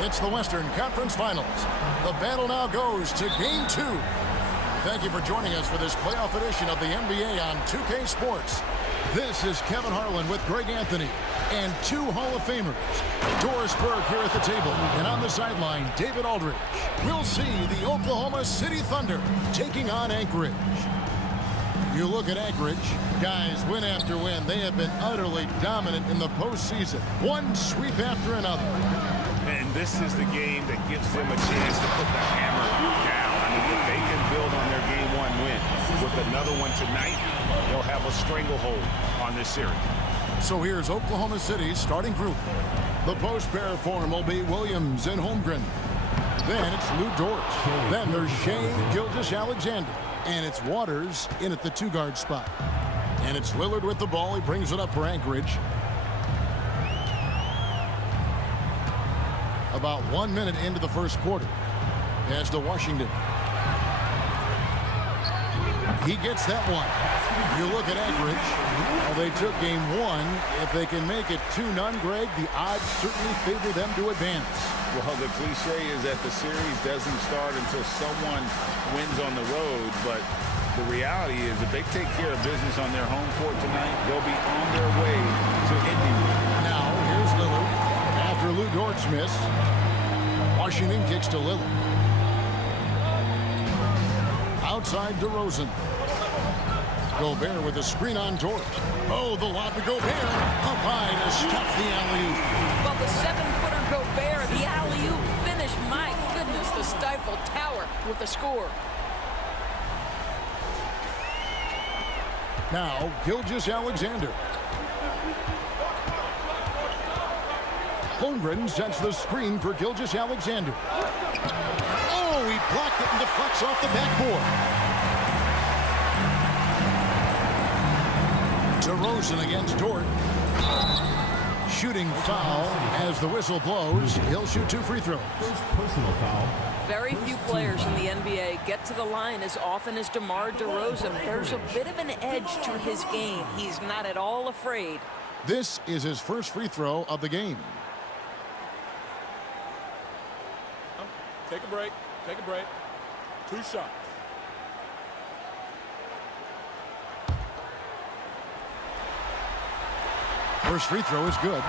It's the Western Conference Finals. The battle now goes to Game 2. Thank you for joining us for this playoff edition of the NBA on 2K Sports. This is Kevin Harlan with Greg Anthony and two Hall of Famers. Doris Burke here at the table, and on the sideline, David Aldridge. We'll see the Oklahoma City Thunder taking on Anchorage. You look at Anchorage, guys, win after win, they have been utterly dominant in the postseason. One sweep after another. And this is the game that gives them a chance to put the hammer down. I mean, if they can build on their Game 1 win with another one tonight, they'll have a stranglehold on this series. So here's Oklahoma City's starting group. The post pair form will be Williams and Holmgren. Then it's Lou Dort. Then there's Shea Gilgeous-Alexander. And it's Waters in at the two-guard spot. And it's Lillard with the ball. He brings it up for Anchorage. About 1 minute into the first quarter. Pass to Washington. He gets that one. You look at Anchorage. Well, they took Game 1. If they can make it 2-0, Greg, the odds certainly favor them to advance. Well, the cliche is that the series doesn't start until someone wins on the road, but the reality is if they take care of business on their home court tonight, they'll be on their way to Indy. Now, here's Lillard. After Lou Dort's miss, Washington kicks to Lillard. Outside DeRozan. Gobert with a screen on Dort. Oh, the lob to Gobert. Up high to stop the alley-oop. Well, the 7-footer Gobert, the alley-oop finish. My goodness, the stifle tower with the score. Now, Gilgeous-Alexander. Holmgren sets the screen for Gilgeous-Alexander. Oh, he blocked it and deflects off the backboard. DeRozan against Dort. Shooting foul as the whistle blows. He'll shoot 2 free throws. First personal foul. Very few players in the NBA get to the line as often as DeMar DeRozan. There's a bit of an edge to his game. He's not at all afraid. This is his first free throw of the game. Take a break. Take a break. 2 shots. First free throw is good.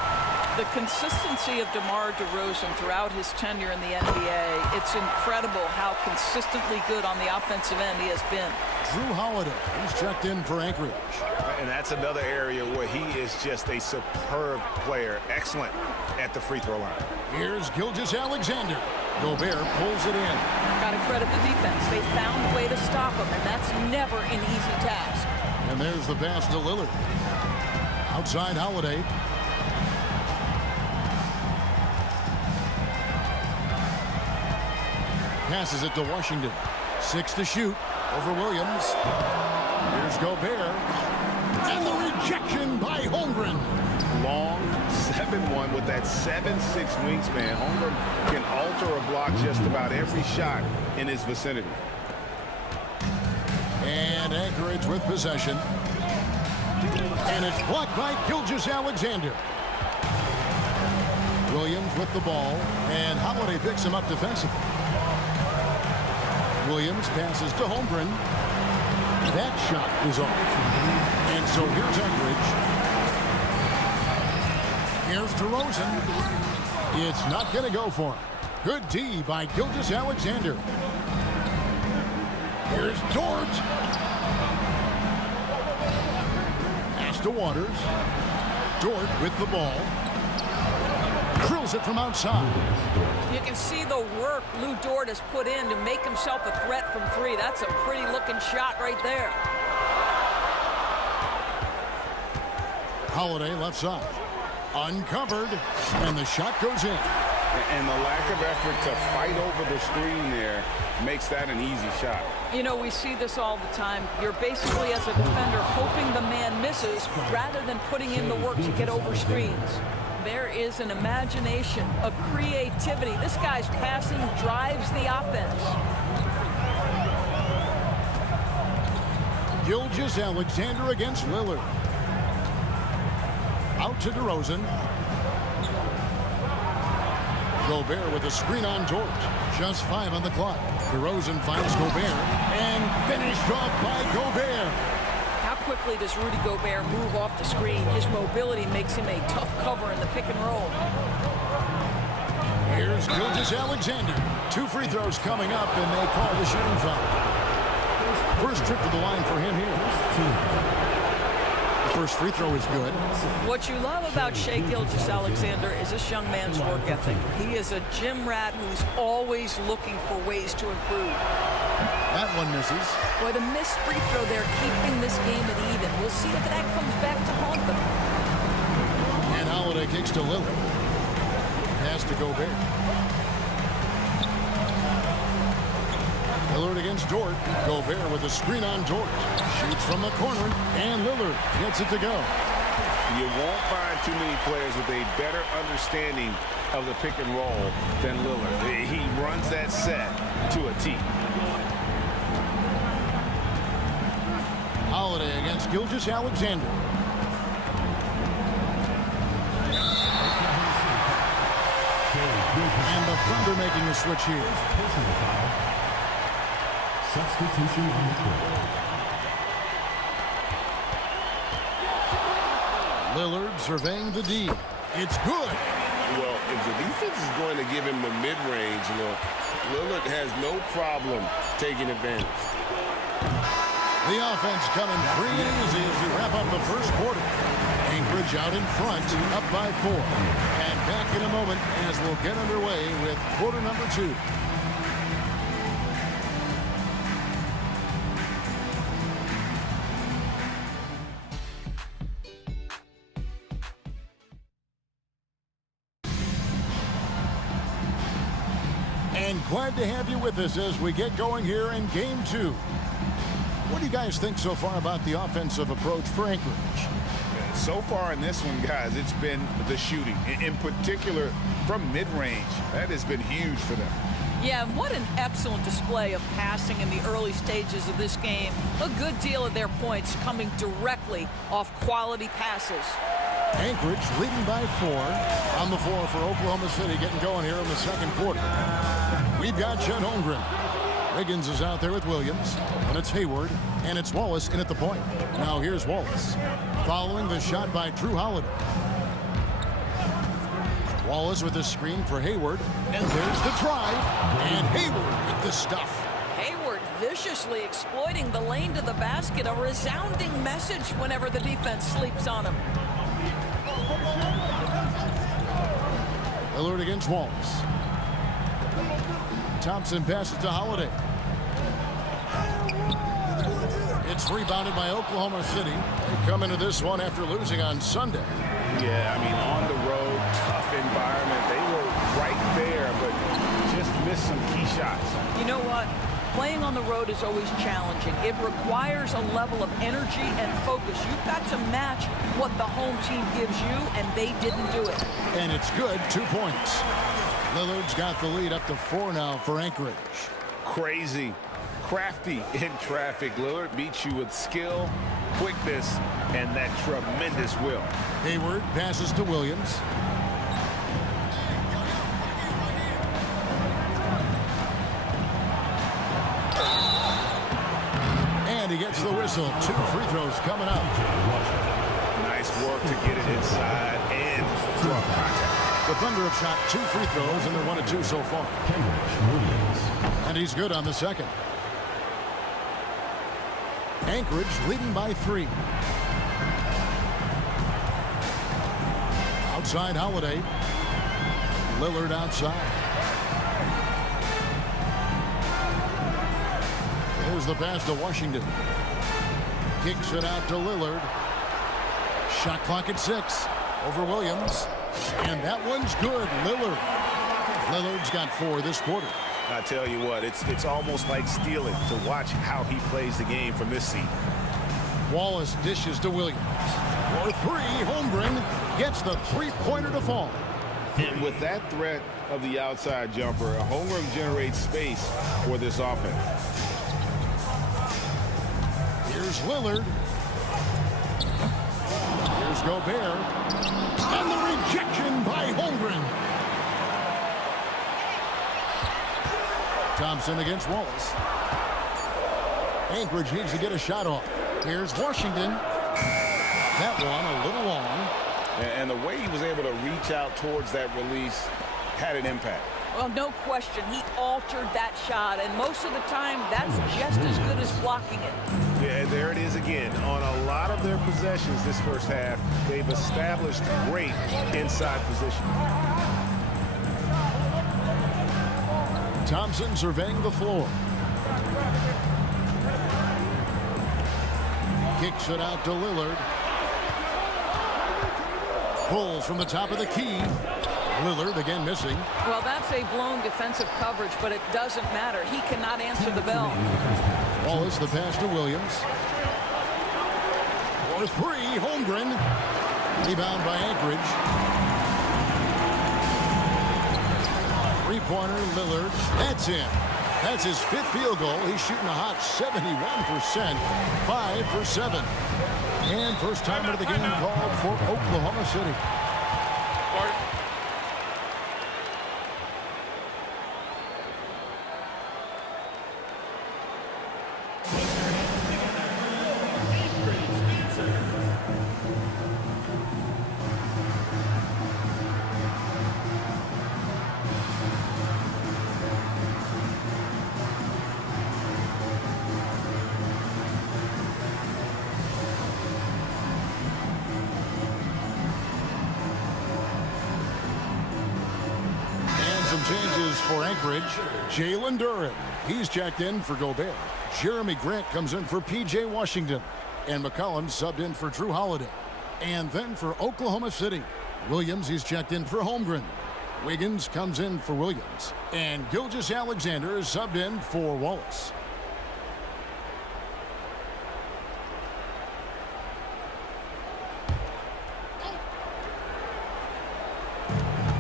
The consistency of DeMar DeRozan throughout his tenure in the NBA, it's incredible how consistently good on the offensive end he has been. Drew Holiday is checked in for Anchorage. And that's another area where he is just a superb player. Excellent at the free throw line. Here's Gilgeous-Alexander. Gobert pulls it in. Got to credit the defense. They found a way to stop him, and that's never an easy task. And there's the pass to Lillard. Outside Holiday. Passes it to Washington. 6 to shoot over Williams. Here's Gobert. And the rejection by Holmgren. Long 7-1 with that 7'6" wingspan. Holmgren can alter a block just about every shot in his vicinity. And Anchorage with possession. And it's blocked by Gilgeous-Alexander. Williams with the ball, and Holiday picks him up defensively. Williams passes to Holmgren. That shot is off. And so here's Anchorage. Here's DeRozan. It's not going to go for him. Good D by Gilgeous-Alexander. Here's Dort. Pass to Waters. Dort with the ball. Drills it from outside. You can see the work Lou Dort has put in to make himself a threat from 3. That's a pretty looking shot right there. Holiday left side. Uncovered. And the shot goes in. And the lack of effort to fight over the screen there makes that an easy shot. You know, we see this all the time. You're basically, as a defender, hoping the man misses rather than putting in the work to get over screens. There is an imagination, a creativity. This guy's passing drives the offense. Gilgeous-Alexander against Lillard. Out to DeRozan. Gobert with a screen on George. Just 5 on the clock. DeRozan finds Gobert and finished off by Gobert. How quickly does Rudy Gobert move off the screen? His mobility makes him a tough cover in the pick and roll. Here's Gilgeous-Alexander. 2 free throws coming up, and they call the shooting foul. First trip to the line for him here. The first free throw is good. What you love about Shai Gilgeous-Alexander is this young man's work ethic. He is a gym rat who's always looking for ways to improve. That one misses. Boy, the missed free throw there, keeping this game at even. We'll see if that comes back to haunt them. And Holiday kicks to Lillard. Pass to Gobert. Lillard against Dort. Gobert with a screen on Dort. Shoots from the corner, and Lillard gets it to go. You won't find too many players with a better understanding of the pick and roll than Lillard. He runs that set to a T. Holiday against Gilgeous-Alexander. And the Thunder making a switch here. Substitution on the court. Lillard surveying the D. It's good. Well, if the defense is going to give him the mid-range look, Lillard has no problem taking advantage. The offense coming free and easy as we wrap up the first quarter. Anchorage out in front, up by 4. And back in a moment as we'll get underway with quarter number 2. And glad to have you with us as we get going here in game 2. What do you guys think so far about the offensive approach for Anchorage? So far in this one, guys, it's been the shooting. In particular, from mid-range. That has been huge for them. Yeah, and what an excellent display of passing in the early stages of this game. A good deal of their points coming directly off quality passes. Anchorage leading by 4 on the floor for Oklahoma City, getting going here in the second quarter. We've got Chet Holmgren. Wiggins is out there with Williams, and it's Hayward, and it's Wallace in at the point. Now here's Wallace, following the shot by Drew Holiday. Wallace with the screen for Hayward, and there's the drive, and Hayward with the stuff. Hayward viciously exploiting the lane to the basket, a resounding message whenever the defense sleeps on him. Lillard against Wallace. Thompson passes to Holiday. It's rebounded by Oklahoma City. They come into this one after losing on Sunday. Yeah, I mean, on the road, tough environment. They were right there, but just missed some key shots. You know what? Playing on the road is always challenging. It requires a level of energy and focus. You've got to match what the home team gives you, and they didn't do it. And it's good, 2 points. Lillard's got the lead up to 4 now for Anchorage. Crazy, crafty in traffic. Lillard beats you with skill, quickness, and that tremendous will. Hayward passes to Williams. And he gets the whistle. 2 free throws coming up. Nice work to get it inside and draw contact. The Thunder have shot 2 free throws, and they're 1 of 2 so far. And he's good on the second. Anchorage leading by 3. Outside Holiday. Lillard outside. There's the pass to Washington. Kicks it out to Lillard. Shot clock at 6. Over Williams. And that one's good. Lillard's got 4 this quarter. I tell you what, it's almost like stealing to watch how he plays the game from this seat. Wallace dishes to Williams. For 3, Holmgren gets the 3-pointer to fall. And with that threat of the outside jumper, Holmgren generates space for this offense. Here's Lillard. Here's Gobert. And the rejection by Holmgren. Thompson against Wallace. Anchorage needs to get a shot off. Here's Washington. That one a little long. And the way he was able to reach out towards that release had an impact. Well, no question. He altered that shot, and most of the time, that's just as good as blocking it. Yeah, there it is again. On a lot of their possessions this first half, they've established great inside position. Thompson surveying the floor. Kicks it out to Lillard. Pulls from the top of the key. Lillard again missing. Well, that's a blown defensive coverage, but it doesn't matter. He cannot answer the bell. Wallace the pass to Williams. For three, Holmgren. Rebound by Anchorage. Three-pointer, Lillard. That's in. That's his fifth field goal. He's shooting a hot 71%. 5 for 7. And first timer of the game called for Oklahoma City. Some changes for Anchorage. Jalen Duren. He's checked in for Gobert. Jeremy Grant comes in for P.J. Washington. And McCollum subbed in for Drew Holiday. And then for Oklahoma City, Williams, he's checked in for Holmgren. Wiggins comes in for Williams. And Gilgeous-Alexander is subbed in for Wallace.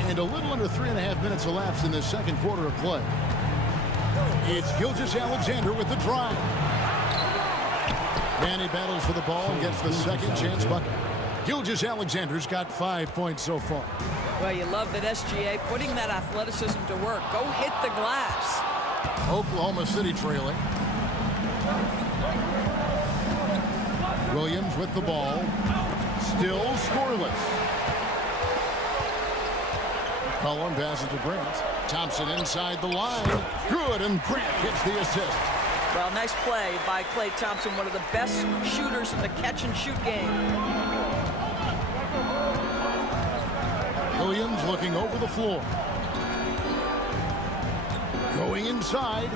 And a little under 3.5 minutes elapsed in the second quarter of play. It's Gilgeous-Alexander with the drive. And he battles for the ball and gets the second chance bucket. Gilgeous-Alexander's got 5 points so far. Well, you love that SGA putting that athleticism to work. Go hit the glass. Oklahoma City trailing. Williams with the ball. Still scoreless. Cullen passes to Grant. Thompson inside the line. Good, and Grant gets the assist. Well, nice play by Klay Thompson, one of the best shooters in the catch-and-shoot game. Williams looking over the floor. Going inside.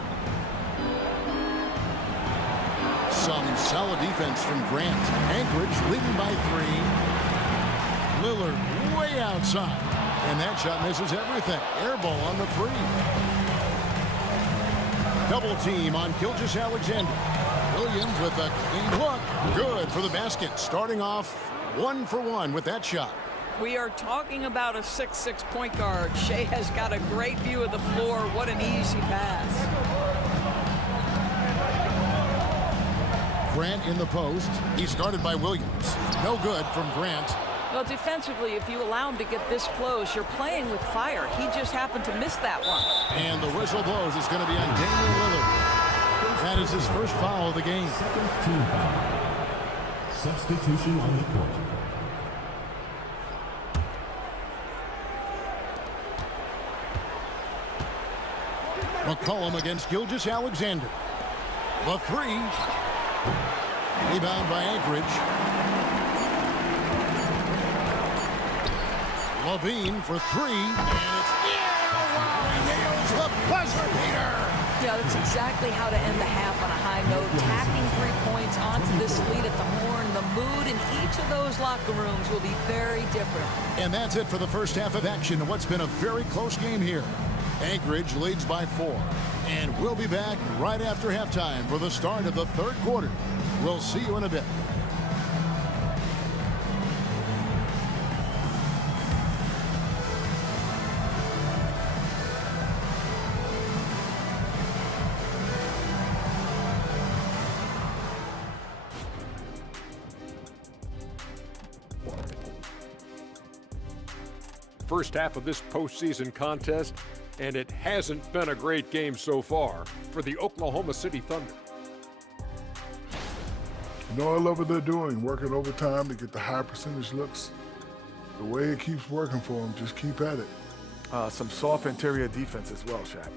Some solid defense from Grant. Anchorage leading by 3. Lillard way outside. And that shot misses everything. Air ball on the 3. Double team on Gilgeous-Alexander. Williams with a clean look. Good for the basket. Starting off 1 for 1 with that shot. We are talking about a 6'6" point guard. Shea has got a great view of the floor. What an easy pass. Grant in the post. He's guarded by Williams. No good from Grant. Well, defensively, if you allow him to get this close, you're playing with fire. He just happened to miss that one. And the whistle blows. It's going to be on Damian Lillard. That is his first foul of the game. Second team foul. Substitution on the court. McCollum against Gilgeous-Alexander. The 3. Rebound by Anchorage. Levine for 3. And it's wow, he nails the buzzer beater. Yeah, that's exactly how to end the half on a high note. Tacking 3 points onto this lead at the horn. The mood in each of those locker rooms will be very different. And that's it for the first half of action in what's been a very close game here. Anchorage leads by 4. And we'll be back right after halftime for the start of the third quarter. We'll see you in a bit. First half of this postseason contest and it hasn't been a great game so far for the Oklahoma City Thunder. You know, I love what they're doing, working overtime to get the high percentage looks. The way it keeps working for them, just keep at it. Some soft interior defense as well, Shaq.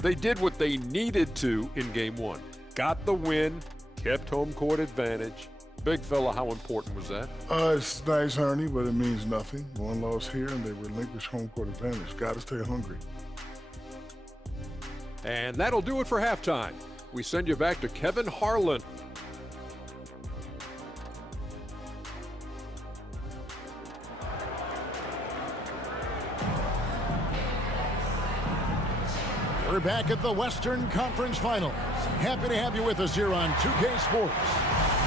They did what they needed to in game one. Got the win, kept home court advantage. Big fella, how important was that? It's nice, Ernie, but it means nothing. One loss here, and they relinquish home court advantage. Got to stay hungry. And that'll do it for halftime. We send you back to Kevin Harlan. We're back at the Western Conference Finals. Happy to have you with us here on 2K Sports.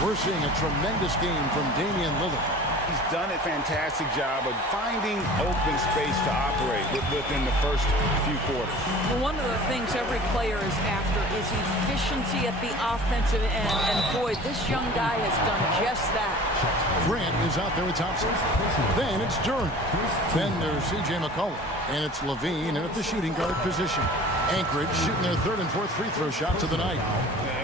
We're seeing a tremendous game from Damian Lillard. He's done a fantastic job of finding open space to operate within the first few quarters. Well, one of the things every player is after is efficiency at the offensive end. And boy, this young guy has done just that. Grant is out there with Thompson. Then it's Duren. Then there's C.J. McCollum. And it's Levine at the shooting guard position. Anchorage shooting their third and fourth free throw shots of the night.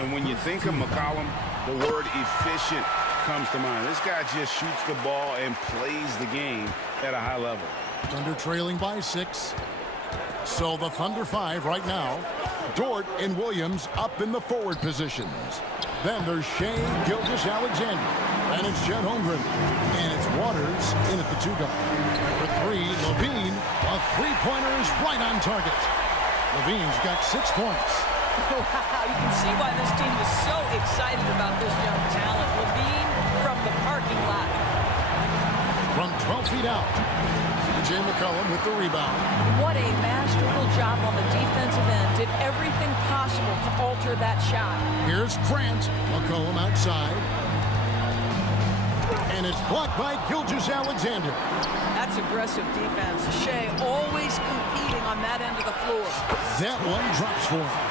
And when you think of McCollum, the word efficient comes to mind. This guy just shoots the ball and plays the game at a high level. Thunder trailing by 6. So the Thunder 5 right now. Dort and Williams up in the forward positions. Then there's Shea Gilgeous-Alexander. And it's Chet Holmgren. And it's Waters in at the 2 guard. For 3, Levine. A three-pointer is right on target. Levine's got 6 points. Wow, you can see why this team is so excited about this young talent. Levine from the parking lot. From 12 feet out, C.J. McCollum with the rebound. What a masterful job on the defensive end. Did everything possible to alter that shot. Here's Grant. McCollum outside. And it's blocked by Gilgeous-Alexander. That's aggressive defense. Shea always competing on that end of the floor. That one drops for him.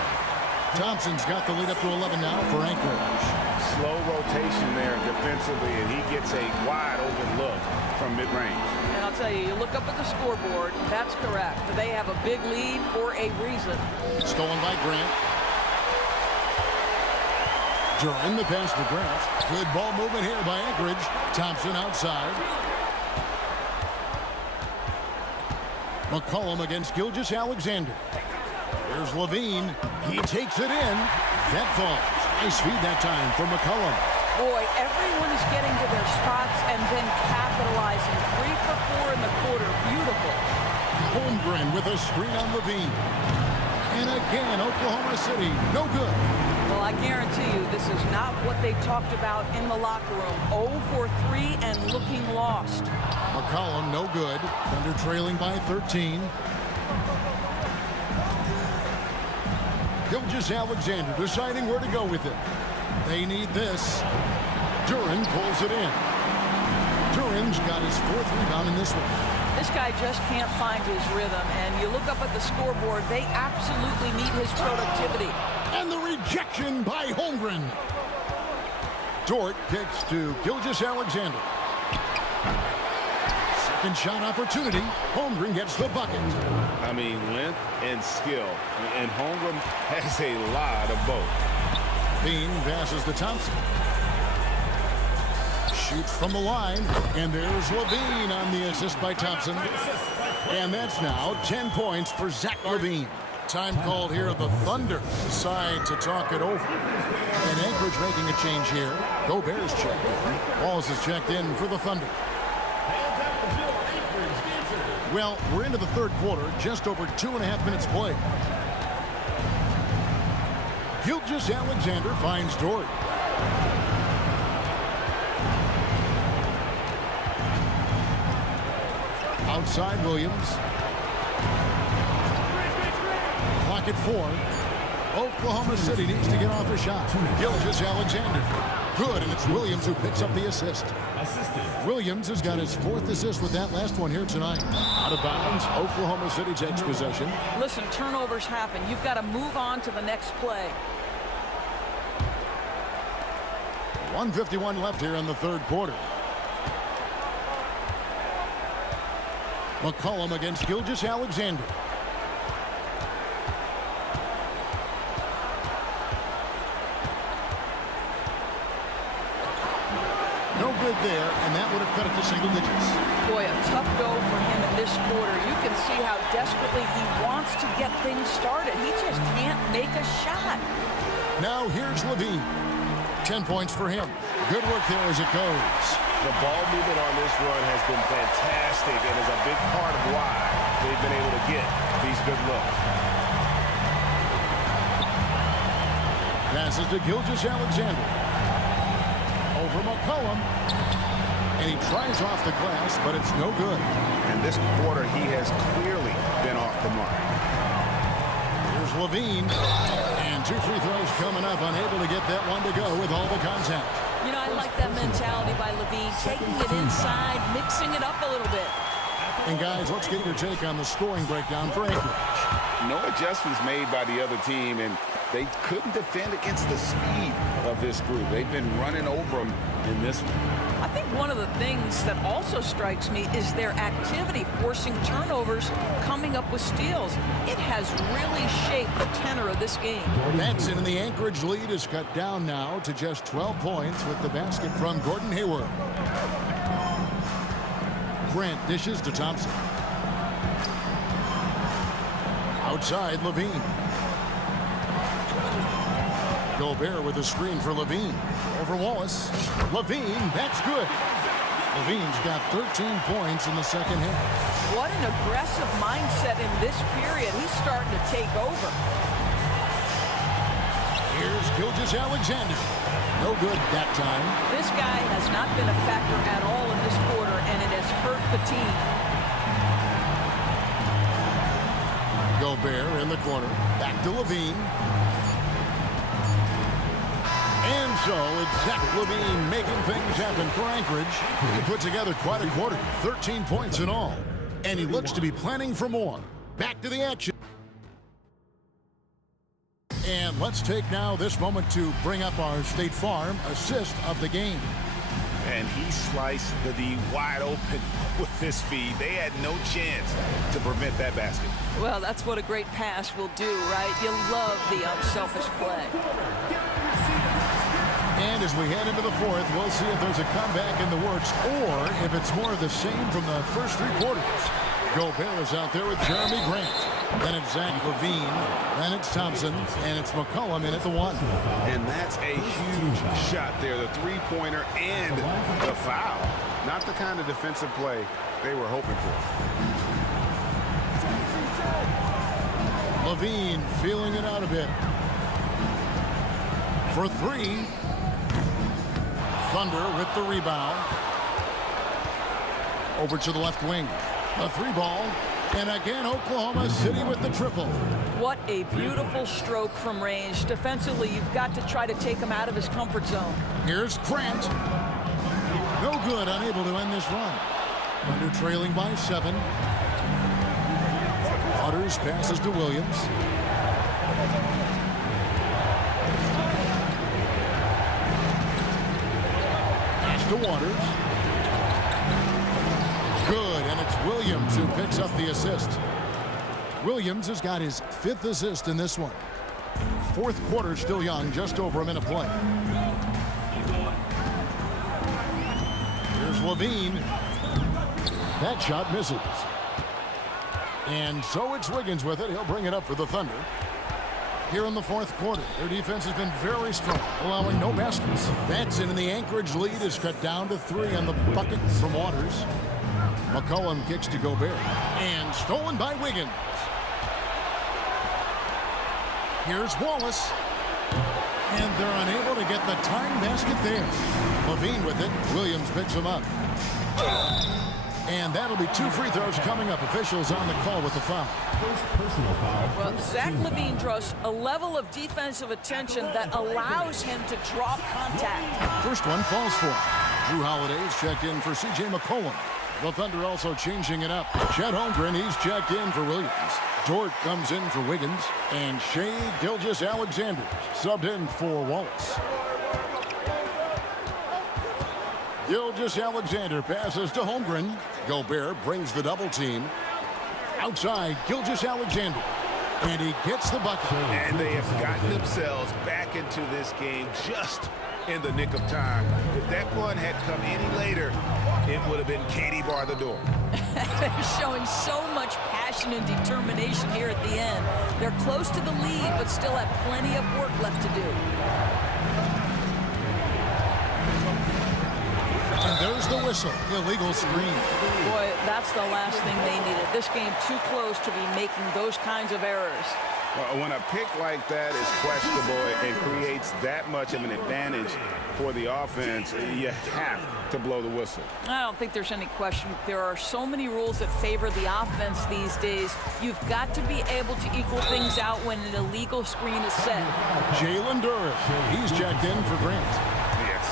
Thompson's got the lead up to 11 now for Anchorage. Slow rotation there defensively, and he gets a wide open look from mid-range. And I'll tell you, you look up at the scoreboard, that's correct. They have a big lead for a reason. Stolen by Grant. Duren the pass to Grant. Good ball movement here by Anchorage. Thompson outside. McCollum against Gilgeous-Alexander. Here's Levine. He takes it in. That falls. Nice feed that time for McCollum. Boy, everyone is getting to their spots and then capitalizing. 3 for 4 in the quarter. Beautiful. Holmgren with a screen on Levine. And again, Oklahoma City, no good. Well, I guarantee you this is not what they talked about in the locker room. 0 for 3 and looking lost. McCollum, no good. Thunder trailing by 13. Gilgeous-Alexander deciding where to go with it. They need this. Duren pulls it in. Duren's got his 4th rebound in this one. This guy just can't find his rhythm, and you look up at the scoreboard, they absolutely need his productivity. And the rejection by Holmgren. Dort kicks to Gilgeous-Alexander. Second shot opportunity. Holmgren gets the bucket. I mean, length and skill. And Holmgren has a lot of both. Bean passes to Thompson. Shoots from the line. And there's Levine on the assist by Thompson. And that's now 10 points for Zach Levine. Time called here. The Thunder decide to talk it over. And Anchorage making a change here. Gobert's checked in. Walls is checked in for the Thunder. Well, we're into the third quarter, just over 2.5 minutes played. Gilgeous-Alexander finds Dort. Outside Williams. Clock at 4. Oklahoma City needs to get off a shot. Gilgeous-Alexander. Good, and it's Williams who picks up the assist. Williams has got his 4th assist with that last one here tonight. Out of bounds, Oklahoma City takes possession. Listen, turnovers happen. You've got to move on to the next play. 1:51 left here in the third quarter. McCollum against Gilgeous-Alexander. No good there, and that would have cut it to single digits. Boy, a tough go for him in this quarter. You can see how desperately he wants to get things started. He just can't make a shot. Now here's Levine. 10 points for him. Good work there as it goes. The ball movement on this run has been fantastic and is a big part of why they've been able to get these good looks. Passes to Gilgeous-Alexander. Over McCollum. And he tries off the glass, but it's no good. And this quarter, he has clearly been off the mark. Here's Levine. And 2 free throws coming up, unable to get that one to go with all the contact. You know, I like that mentality by Levine, taking it inside, mixing it up a little bit. And guys, let's get your take on the scoring breakdown for Anchorage. No adjustments made by the other team, and they couldn't defend against the speed of this group. They've been running over them in this one. I think one of the things that also strikes me is their activity, forcing turnovers, coming up with steals. It has really shaped the tenor of this game. Benson, and the Anchorage lead is cut down now to just 12 points with the basket from Gordon Hayward. Grant dishes to Thompson. Outside, Levine. Gobert with a screen for Levine. Over Wallace. Levine, that's good. Levine's got 13 points in the second half. What an aggressive mindset in this period. He's starting to take over. Here's Gilgeous-Alexander. No good that time. This guy has not been a factor at all in this quarter, and it has hurt the team. Gobert in the corner. Back to Levine. And so it's Zach Levine making things happen for Anchorage. He put together quite a quarter. 13 points in all. And he looks to be planning for more. Back to the action. And let's take now this moment to bring up our State Farm assist of the game. And he sliced the D wide open with this feed. They had no chance to prevent that basket. Well, that's what a great pass will do, right? You love the unselfish play. And as we head into the fourth, we'll see if there's a comeback in the works or if it's more of the same from the first 3 quarters. Gobert is out there with Jeremy Grant. Then it's Zach Levine. Then it's Thompson. And it's McCollum in at the 1. And that's a huge shot there. The three-pointer and the foul. Not the kind of defensive play they were hoping for. Levine feeling it out a bit. For 3. Thunder with the rebound. Over to the left wing. A 3-ball. And again, Oklahoma City with the triple. What a beautiful stroke from range. Defensively, you've got to try to take him out of his comfort zone. Here's Grant. No good, unable to end this run. Thunder trailing by 7. Waters passes to Williams. Pass to Waters. Good, and it's Williams who picks up the assist. Williams has got his 5th assist in this one. Fourth quarter still young, just over a minute play. Here's Levine. That shot misses. And so it's Wiggins with it. He'll bring it up for the Thunder. Here in the fourth quarter, their defense has been very strong, allowing no baskets. Benson, and the Anchorage lead is cut down to 3 on the bucket from Waters. McCollum kicks to Gobert. And stolen by Wiggins. Here's Wallace. And they're unable to get the tying basket there. Levine with it. Williams picks him up. And that'll be 2 free throws coming up. Officials on the call with the foul. First personal foul. Well, Zach Levine draws a level of defensive attention that allows him to drop contact. First one falls for him. Drew Holiday's checked in for C.J. McCollum. The Thunder also changing it up. Chet Holmgren, he's checked in for Williams. Dort comes in for Wiggins. And Shai Gilgeous-Alexander subbed in for Wallace. Gilgeous-Alexander passes to Holmgren. Gobert brings the double team. Outside, Gilgeous-Alexander. And he gets the bucket. And they have gotten themselves back into this game just in the nick of time. If that one had come any later, it would have been Katie bar the door. They're showing so much passion and determination here at the end. They're close to the lead, but still have plenty of work left to do. And there's the whistle. Illegal screen. Boy, that's the last thing they needed. This game too close to be making those kinds of errors. When a pick like that is questionable and creates that much of an advantage for the offense, you have to blow the whistle. I don't think there's any question. There are so many rules that favor the offense these days. You've got to be able to equal things out when an illegal screen is set. Jalen Duren. He's checked in for Grant.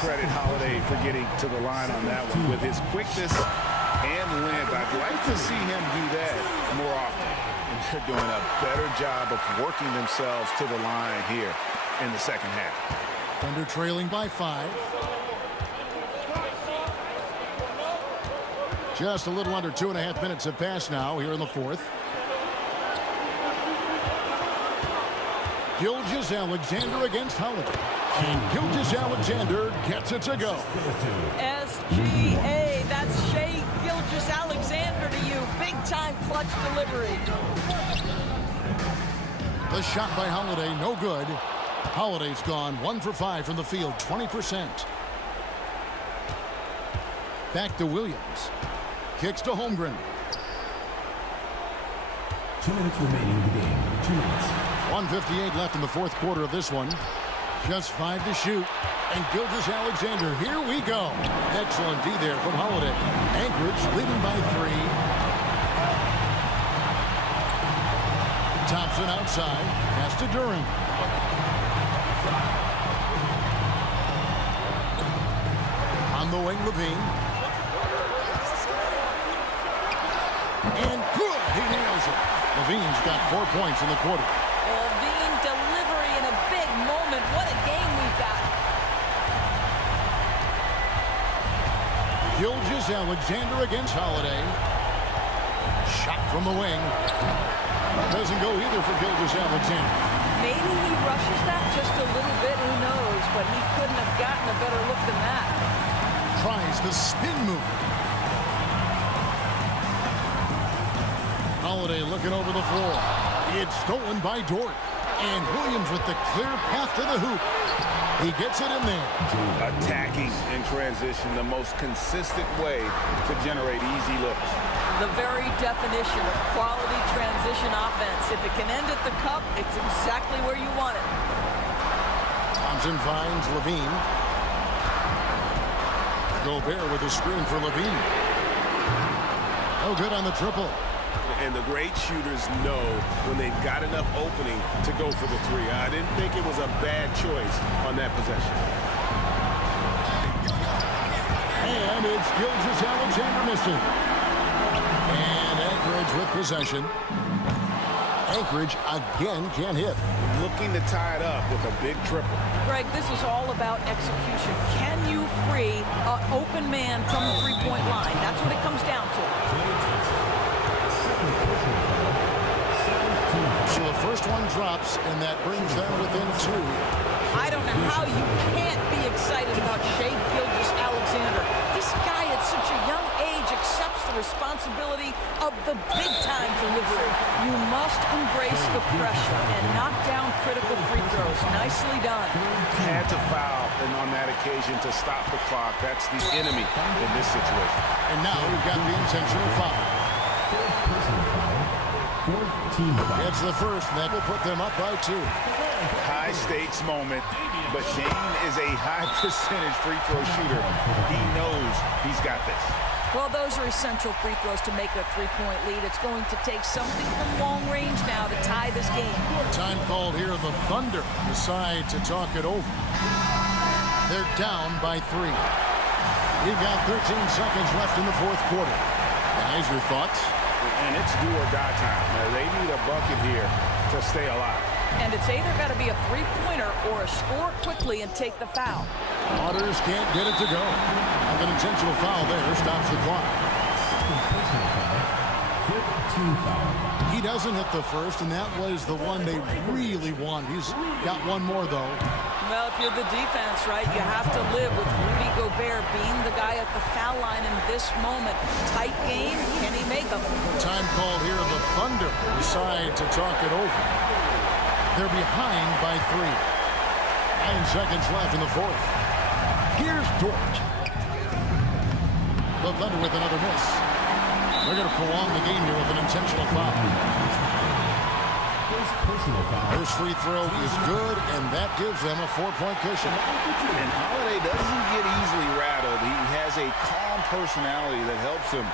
Credit Holiday for getting to the line on that one. With his quickness and length, I'd like to see him do that more often. And they're doing a better job of working themselves to the line here in the second half. Thunder trailing by 5. Just a little under 2.5 minutes have passed now here in the fourth. Gilgeous-Alexander against Holiday. And Gilgeous-Alexander gets it to go. SGA, that's Shai Gilgeous-Alexander to you. Big-time clutch delivery. The shot by Holiday, no good. Holiday's gone 1 for 5 from the field, 20%. Back to Williams. Kicks to Holmgren. 2 minutes remaining in the game. 2 minutes. 1:58 left in the fourth quarter of this one. Just 5 to shoot. And Gilgeous-Alexander, here we go. Excellent D there from Holiday. Anchorage leading by 3. Thompson outside. Pass to Duren. On the wing, Levine. And good. He nails it. Levine's got 4 points in the quarter. Levine delivery in a big moment. What a game we've got. Gilgeous-Alexander against Holiday. Shot from the wing. Doesn't go either for Gilgeous-Alexander. Maybe he rushes that just a little bit, who knows, but he couldn't have gotten a better look than that. Tries the spin move. Holiday looking over the floor. It's stolen by Dort. And Williams with the clear path to the hoop. He gets it in there. Attacking in transition, the most consistent way to generate easy looks. The very definition of quality transition offense. If it can end at the cup, it's exactly where you want it. Thompson finds Levine. Gobert with a screen for Levine. No good on the triple. And the great shooters know when they've got enough opening to go for the 3. I didn't think it was a bad choice on that possession. And it's Gilgeous-Alexander missing. And Anchorage with possession. Anchorage again can't hit. Looking to tie it up with a big triple. Greg, this is all about execution. Can you free an open man from the three-point line? That's what it comes down to. So the first one drops, and that brings them within 2. I don't know how you can't be excited about Shai Gilgeous-Alexander. This guy at such a young age accepts the responsibility of the big-time delivery. You must embrace the pressure and knock down critical free throws. Nicely done. Had to foul, and on that occasion to stop the clock. That's the enemy in this situation. And now we've got the intentional foul. It's the first, and that will put them up by 2. High stakes moment, but Shane is a high percentage free throw shooter. He knows he's got this. Well, those are essential free throws to make a three-point lead. It's going to take something from long range now to tie this game. Time called here. The Thunder decide to talk it over. They're down by 3. We've got 13 seconds left in the fourth quarter. Guys, your thoughts? And it's do or die time. Now, they need a bucket here to stay alive. And it's either got to be a three-pointer or a score quickly and take the foul. Waters can't get it to go. And an intentional foul there stops the clock. team foul. He doesn't hit the first, and that was the one they really wanted. He's got one more, though. Well, if you're the defense, right, you have to live with Rudy Gobert being the guy at the foul line in this moment. Tight game, can he make them? Time called here. The Thunder decide to talk it over. They're behind by 3. 9 seconds left in the fourth. Here's Dort. The Thunder with another miss. They're going to prolong the game here with an intentional foul. First free throw is good, and that gives them a 4-point cushion. And Holiday doesn't get easily rattled. He has a calm personality that helps him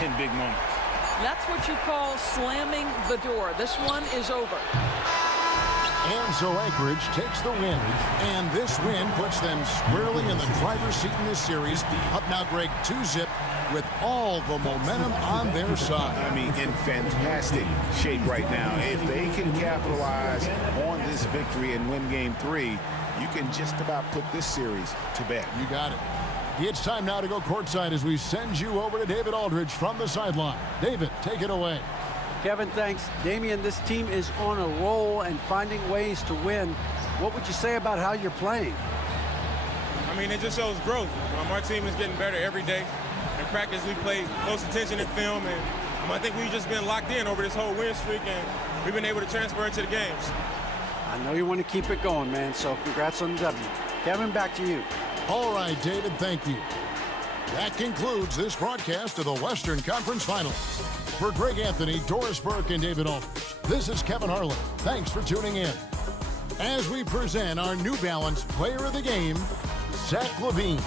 in big moments. That's what you call slamming the door. This one is over. Enzo Anchorage takes the win, and this win puts them squarely in the driver's seat in this series. Up now, Greg, 2-zip with all the momentum on their side. I mean, in fantastic shape right now. If they can capitalize on this victory and win Game 3, you can just about put this series to bed. You got it. It's time now to go courtside as we send you over to David Aldridge from the sideline. David, take it away. Kevin, thanks. Damian, this team is on a roll and finding ways to win. What would you say about how you're playing? I mean, it just shows growth. Our team is getting better every day. In practice, we play close attention in film, and I think we've just been locked in over this whole win streak, and we've been able to transfer it to the games. I know you want to keep it going, man, so congrats on the W. Kevin, back to you. All right, David, thank you. That concludes this broadcast of the Western Conference Finals. For Greg Anthony, Doris Burke, and David Aldridge, this is Kevin Harlan. Thanks for tuning in. As we present our New Balance Player of the Game, Zach LaVine.